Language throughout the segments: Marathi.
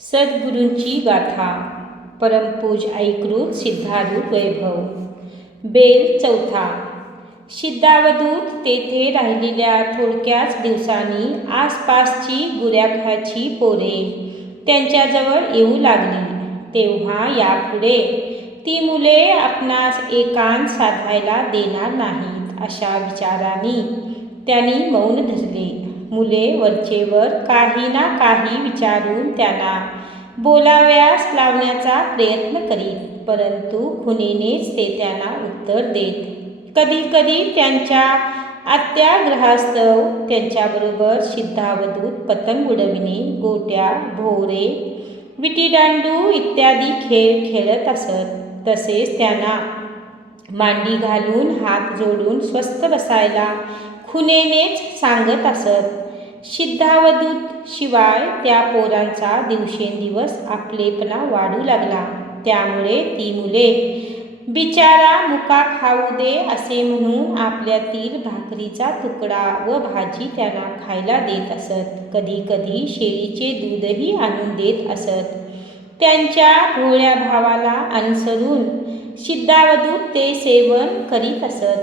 सद्गुरूंची गाथा परमपूज ऐकृत सिद्धारूढ वैभव. बेल चौथा. सिद्धावधूत तेथे राहिलेल्या थोडक्याच दिवसांनी आसपासची गुऱ्याखाची पोरे त्यांच्याजवळ येऊ लागली. तेव्हा यापुढे ती मुले आपणास एकांत साधायला देणार नाहीत अशा विचारांनी त्यांनी मौन धरले. मुले वरचेवर काही ना काही विचारून त्यांना बोलाव्यास लावण्याचा प्रयत्न करीत परंतु खुनीनेच ते त्यांना उत्तर देत. कधीकधी त्यांच्या आत्याग्रहास्तव त्यांच्याबरोबर सिद्धावधूत पतंग उडविणे गोट्या भोवरे विटीदांडू इत्यादी खेळ खेळत असत. तसेच त्यांना मांडी घालून हात जोडून स्वस्थ बसायला खुनेनेच सांगत असत. शिद्धावधूत शिवाय त्या पोरांचा दिवसेंदिवस आपलेपणा वाढू लागला. त्यामुळे ती मुले बिचारा मुका खाऊ दे असे म्हणून आपल्यातील भाकरीचा तुकडा व भाजी त्यांना खायला देत असत. कधी कधी शेळीचे दूधही आणून देत असत. त्यांच्या भोळ्या भावाला अनुसरून सिद्धावधूत ते सेवन करीत असत.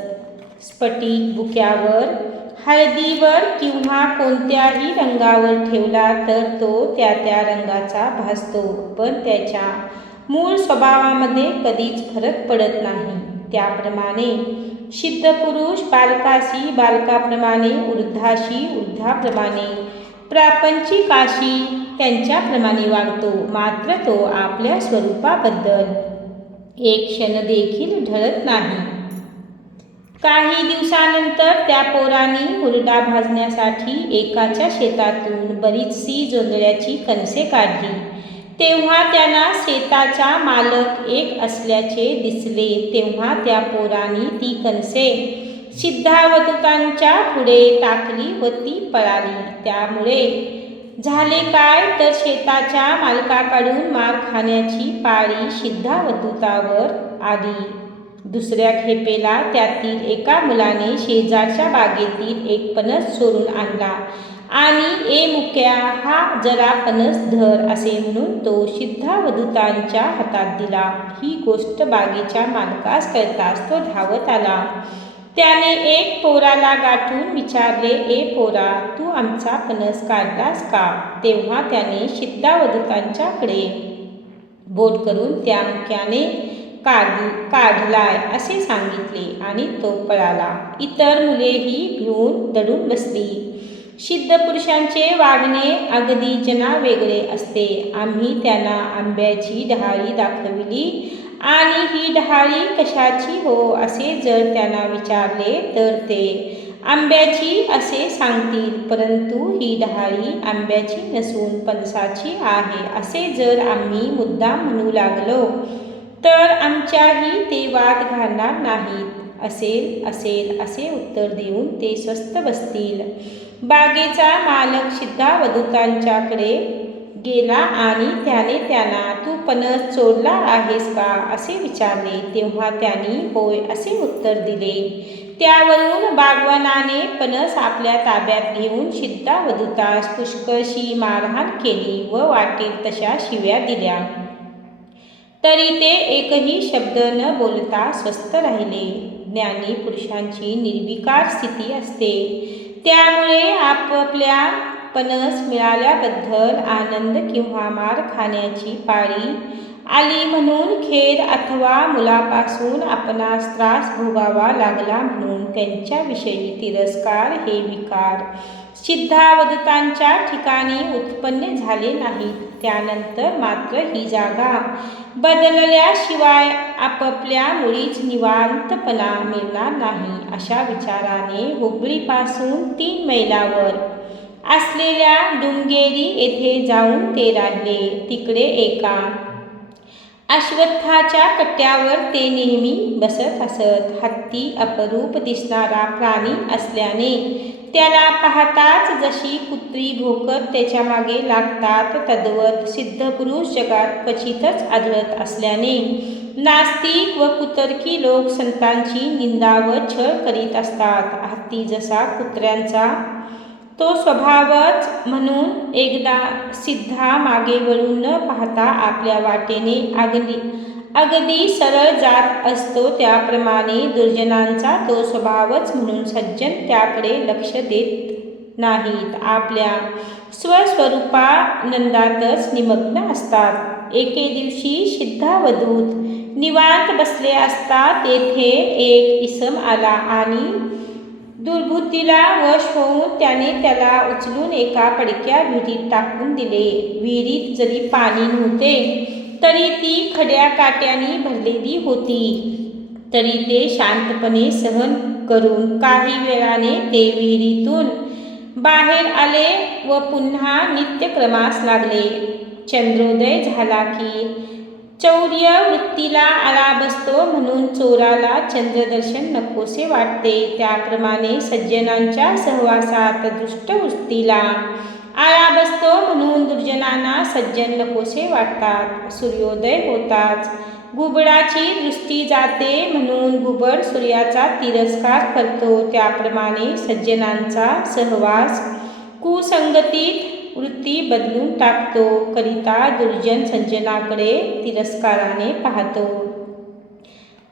स्फटिक बुक्यावर हळदीवर किंवा कोणत्याही रंगावर ठेवला तर तो त्या त्या रंगाचा भासतो पण त्याच्या मूळ स्वभावामध्ये कधीच फरक पडत नाही. त्याप्रमाणे सिद्धपुरुष बालकाशी बालकाप्रमाणे वृद्धाशी वृद्धाप्रमाणे प्रापंचिकाशी त्यांच्याप्रमाणे वागतो मात्र तो आपल्या स्वरूपाबद्दल एक क्षण देखील ढळत नाही. काही दिवसानंतर त्या पोरांनी हुरडा भाजण्यासाठी एकाच्या शेतातून बरीचशी जोंधळ्याची कणसे काढली. तेव्हा त्यांना शेताचा मालक एक असल्याचे दिसले तेव्हा त्या पोराने ती कणसे सिद्धावधकांच्या पुढे टाकली व ती पळाली. त्यामुळे झाले काय तर शेताच्या मालकाकडून मार खाण्याची पाळी सिद्धावधूतावर आली. दुसऱ्या खेपेला त्यातील एका मुलाने शेजारच्या बागेतील एक पणस चोरून आणला. आणि ए मुक्या हा जरा पणस धर असे म्हणून तो सिद्धावधूतांच्या हातात दिला. ही गोष्ट बागेच्या मालकास करताच तो धावत आला. त्याने एक पोराला गाठून विचारले ए पोरा तू आमचा पणस काढलास का? तेव्हा त्याने सिद्धावधूतांच्याकडे बोट करून त्या मुक्याने काढ काढलाय असे सांगितले आणि तो पळाला. इतर मुलेही भिवून दडून बसली. सिद्ध पुरुषांचे वागणे अगदी जना वेगळे असते. आम्ही त्यांना आंब्याची डहाळी दाखविली आणि ही डहाळी कशाची हो असे जर त्यांना विचारले तर ते आंब्याची असे सांगतील परंतु ही डहाळी आंब्याची नसून पणसाची आहे असे जर आम्ही मुद्दा म्हणू लागलो. तर आमच्याही ते वाद घालणार नाहीत. असेल असेल असे उत्तर देऊन ते स्वस्थ बसतील. बागेचा मालक सिद्धावधूतांच्याकडे गेला आणि त्याने त्यांना तू पणस चोरला आहेस का? असे विचारले. तेव्हा त्यांनी होय असे उत्तर दिले. त्यावरून बागवानाने पणस आपल्या ताब्यात घेऊन सिद्धावधूतास पुष्कळशी मारहाण केली व वाटेल तशा शिव्या दिल्या. तरी ते एकही शब्द न बोलता स्वस्थ राहिले. ज्ञानी पुरुषांची निर्विकार स्थिती असते. त्यामुळे आपापल्या पणस मिळाल्याबद्दल आनंद किंवा मार खाण्याची पाळी आली म्हणून खेद अथवा मुलापासून आपणास त्रास भोगावा लागला म्हणून त्यांच्याविषयी तिरस्कार हे विकार. सिद्धावधतांच्या ठिकाणी उत्पन्न झाले नाहीत त्यानंतर मात्र ही जागा बदलल्याशिवाय आपापल्या मुळीच निवांतपणा मिळणार नाही अशा विचाराने हुबळीपासून तीन मैलावर असलेल्या डुंगेरी येथे जाऊन ते राहिले. तिकडे एका अश्वत्थाच्या कट्ट्यावर ते नेहमी बसत असत. हत्ती अपरूप दिसणारा प्राणी असल्याने त्याला पाहताच जशी कुत्री भोकत त्याच्यामागे लागतात तद्वत सिद्धपुरुष जगात क्वचितच आढळत असल्याने नास्तिक व कुतर्की लोक संतांची निंदा व छळ करीत असतात. हत्ती जसा कुत्र्यांचा तो स्वभावच म्हणून एकदा सिद्धा मागे वळून न पाहता आपल्या वाटेने आगली अगदी सरळ जात असतो त्याप्रमाणे दुर्जनांचा तो स्वभावच म्हणून सज्जन त्याकडे लक्ष देत नाहीत. आपल्या स्वस्वरूपानंदातच निमग्न असतात. एके दिवशी सिद्धावधूत निवांत बसले असता तेथे एक इसम आला आणि दुर्बुद्धीला वश होऊन त्याने त्याला उचलून एका पडक्या विहिरीत टाकून दिले. विहिरीत जरी पाणी नव्हते तरी ती खड्या काट्याने भरलेली होती. तरी ते शांतपणे सहन करून काही वेळाने ते विहिरीतून बाहेर आले व पुन्हा नित्यक्रमास लागले. चंद्रोदय झाला की चौर्य वृत्तीला आळा बसतो म्हणून चोराला चंद्रदर्शन नकोसे वाटते. त्याप्रमाणे सज्जनांच्या सहवासात दुष्टवृत्तीला आळा बसतो म्हणून दुर्जनांना सज्जन नकोसे वाटतात. सूर्योदय होताच. गुबडाची दृष्टी जाते म्हणून गुबड सूर्याचा तिरस्कार करतो. त्याप्रमाणे सज्जनांचा सहवास कुसंगतीत वृत्ती बदलून टाकतो. करिता दुर्जन सज्जनाकडे तिरस्काराने पाहतो.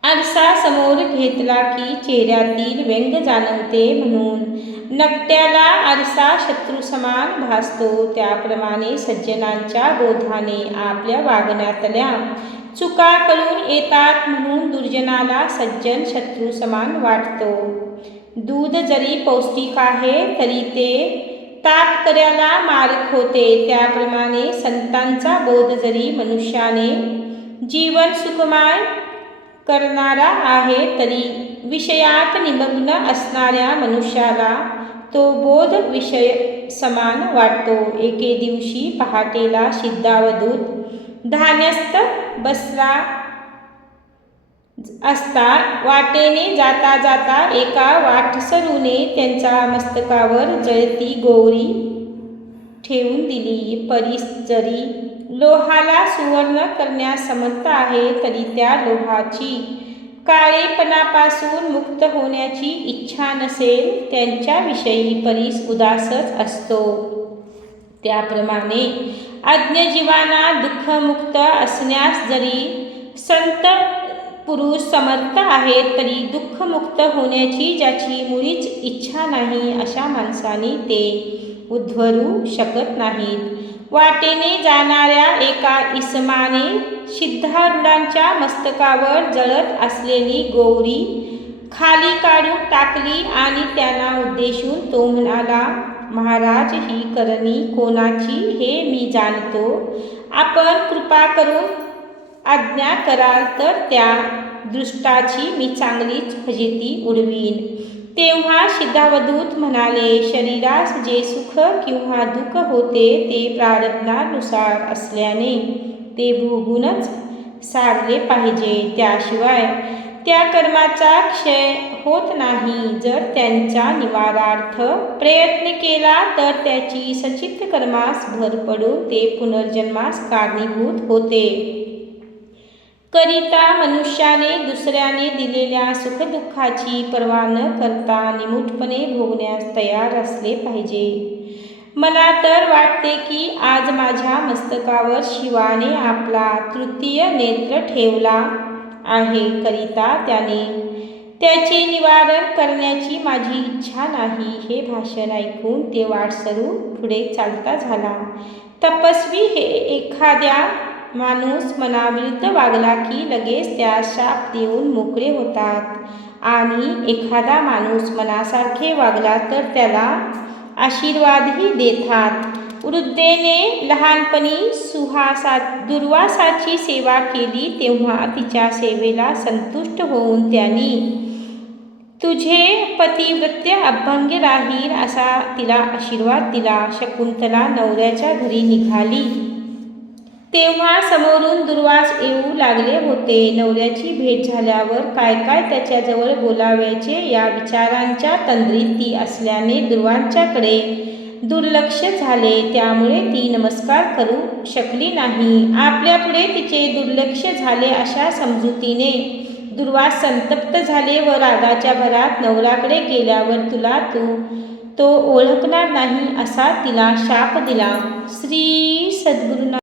आरसा समोर घेतला की चेहऱ्यातील व्यंग जाणवते म्हणून. नकट्याला आरसा शत्रू समान भासतो. त्याप्रमाणे सज्जनांच्या बोधाने आपल्या वागण्यातल्या चुका करून येतात म्हणून दुर्जनाला सज्जन शत्रू समान वाटतो. दूध जरी पौष्टिक आहे तरी ते तापकऱ्याला मारक होते. त्याप्रमाणे संतांचा बोध जरी मनुष्याने जीवन सुखमय करणारा आहे तरी विषयात निमग्न असणाऱ्या मनुष्याला तो बोध विषय समान वाटतो. एके दिवशी पहाटेला सिद्धावधूत धान्यस्त बसला असता. वाटेने जाता जाता एका वाटसरूने त्यांच्या मस्तकावर जळती गोवरी ठेवून दिली. परीस जरी लोहाला सुवर्ण करण्यास समर्थ आहे तरी त्या लोहाची. काळेपणापासून मुक्त होण्याची इच्छा नसेल त्यांच्याविषयी परीस उदासच असतो. त्याप्रमाणे अज्ञजीवांना दुःखमुक्त असण्यास जरी संत पुरुष समर्थ आहेत तरी दुःखमुक्त होण्याची ज्याची मुळीच इच्छा नाही अशा माणसाने ते उद्धरू शकत नाहीत. वाटेने जाणाऱ्या एका इसमाने सिद्धारूढांच्या मस्तकावर जळत असलेली गौरी खाली काढून टाकली आणि त्यांना उद्देशून तो म्हणाला महाराज ही करणी कोणाची हे मी जाणतो. आपण कृपा करून आज्ञा कराल तर त्या दृष्टाची मी चांगलीच फजिती उडवीन. तेव्हा सिद्धावधूत म्हणाले शरीरास जे सुख किंवा दुःख होते ते प्रारब्धानुसार असल्याने ते भोगूनच सारले पाहिजे. त्याशिवाय त्या कर्माचा क्षय होत नाही. जर त्यांचा निवारार्थ प्रयत्न केला तर त्याची सचित कर्मास भर पडून ते पुनर्जन्मास कारणीभूत होते. करिता मनुष्याने दुसऱ्याने दिलेल्या सुखदुःखाची पर्वा न करता निमूटपणे भोगण्यास तयार असले पाहिजे. मला तर वाटते की आज माझ्या मस्तकावर शिवाने आपला तृतीय नेत्र ठेवला आहे करिता त्याने. त्याचे निवारण करण्याची माझी इच्छा नाही हे भाषण ऐकून ते वाटसरू पुढे चालता झाला. तपस्वी हे एखाद्या माणूस मनाविरुद्ध वागला की लगेच त्या शाप देऊन मोकळे होतात. आणि एखादा माणूस मनासारखे वागला तर त्याला आशीर्वादही देतात. वृद्धेने लहानपणी सुहासा दुर्वासाची सेवा केली तेव्हा तिच्या सेवेला संतुष्ट होऊन त्यांनी तुझे पतिवृत्य अभंग राहील असा तिला आशीर्वाद दिला. शकुंतला नवऱ्याच्या घरी निघाली. तेव्हा समोरून दुर्वास येऊ लागले होते. नवऱ्याची भेट झाल्यावर काय काय त्याच्याजवळ बोलावायचे या विचारांच्या तंद्रीत ती असल्याने दुर्वांच्याकडे दुर्लक्ष झाले. त्यामुळे ती नमस्कार करू शकली नाही. आपल्यापुढे तिचे दुर्लक्ष झाले अशा समजुतीने दुर्वास संतप्त झाले व रागाच्या भरात नवराकडे गेल्यावर तुला तू तो ओळखणार नाही असा तिला शाप दिला. श्री सद्गुरुना